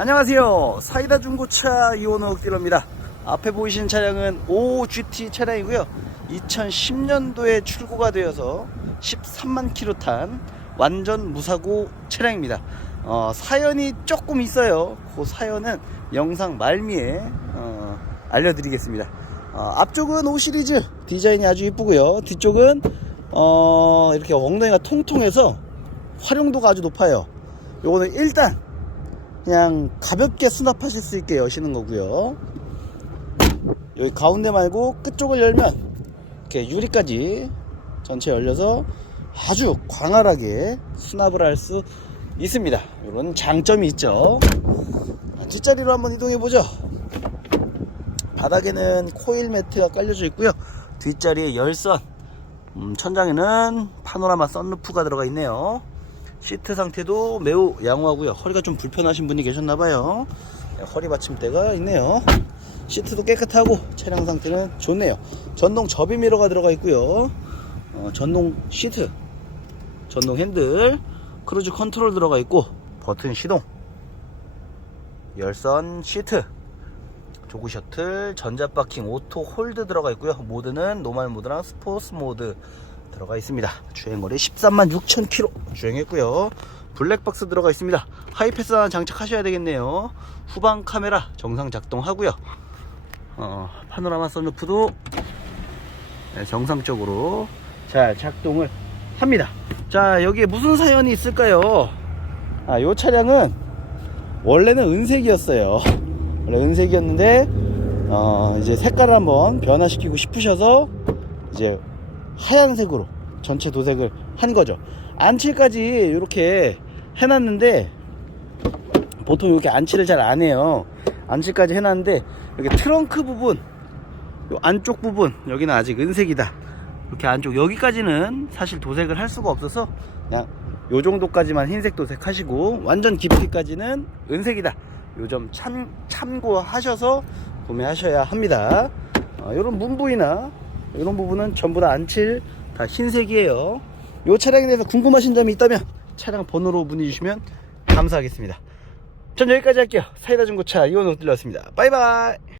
안녕하세요. 사이다 중고차 이원욱 딜러입니다. 앞에 보이시는 차량은 OGT 차량이고요. 2010년도에 출고가 되어서 13만 킬로 탄 완전 무사고 차량입니다. 어, 사연이 조금 있어요. 그 사연은 영상 말미에 어, 알려드리겠습니다. 어, 앞쪽은 5 시리즈 디자인이 아주 이쁘고요. 뒤쪽은 어, 이렇게 엉덩이가 통통해서 활용도가 아주 높아요. 요거는 일단 그냥 가볍게 수납하실 수 있게 여시는 거고요. 여기 가운데 말고 끝쪽을 열면 이렇게 유리까지 전체 열려서 아주 광활하게 수납을 할 수 있습니다. 이런 장점이 있죠. 뒷자리로 한번 이동해 보죠. 바닥에는 코일 매트가 깔려져 있고요. 뒷자리에 열선, 음, 천장에는 파노라마 썬루프가 들어가 있네요. 시트 상태도 매우 양호하고요. 허리가 좀 불편하신 분이 계셨나봐요. 허리 받침대가 있네요. 시트도 깨끗하고 차량 상태는 좋네요. 전동 접이 미러가 들어가 있고요. 어, 전동 시트, 전동 핸들, 크루즈 컨트롤 들어가 있고 버튼 시동, 열선 시트, 조그 셔틀, 전자파킹, 오토 홀드 들어가 있고요. 모드는 노멀 모드랑 스포츠 모드 들어가 있습니다. 주행거리 13만 6천 킬로 주행했고요. 블랙박스 들어가 있습니다. 하이패스 하나 장착하셔야 되겠네요. 후방 카메라 정상 작동하고요. 어, 파노라마 선루프도 네, 정상적으로 잘 작동을 합니다. 자, 여기에 무슨 사연이 있을까요? 아, 요 차량은 원래는 은색이었어요. 원래 은색이었는데 어, 이제 색깔을 한번 변화시키고 싶으셔서 이제 하얀색으로 전체 도색을 한 거죠. 안칠까지 이렇게 해놨는데 보통 이렇게 안칠을 잘 안 해요. 안칠까지 해놨는데 여기 트렁크 부분, 요 안쪽 부분 여기는 아직 은색이다. 이렇게 안쪽 여기까지는 사실 도색을 할 수가 없어서 그냥 요 정도까지만 흰색 도색 하시고 완전 깊이까지는 은색이다. 요 점 참고하셔서 구매하셔야 합니다. 어, 이런 문부위나 이런 부분은 전부 다 안칠 다 흰색이에요. 이 차량에 대해서 궁금하신 점이 있다면 차량 번호로 문의 주시면 감사하겠습니다. 전 여기까지 할게요. 사이다 중고차 이원호 들렸습니다. 바이바이.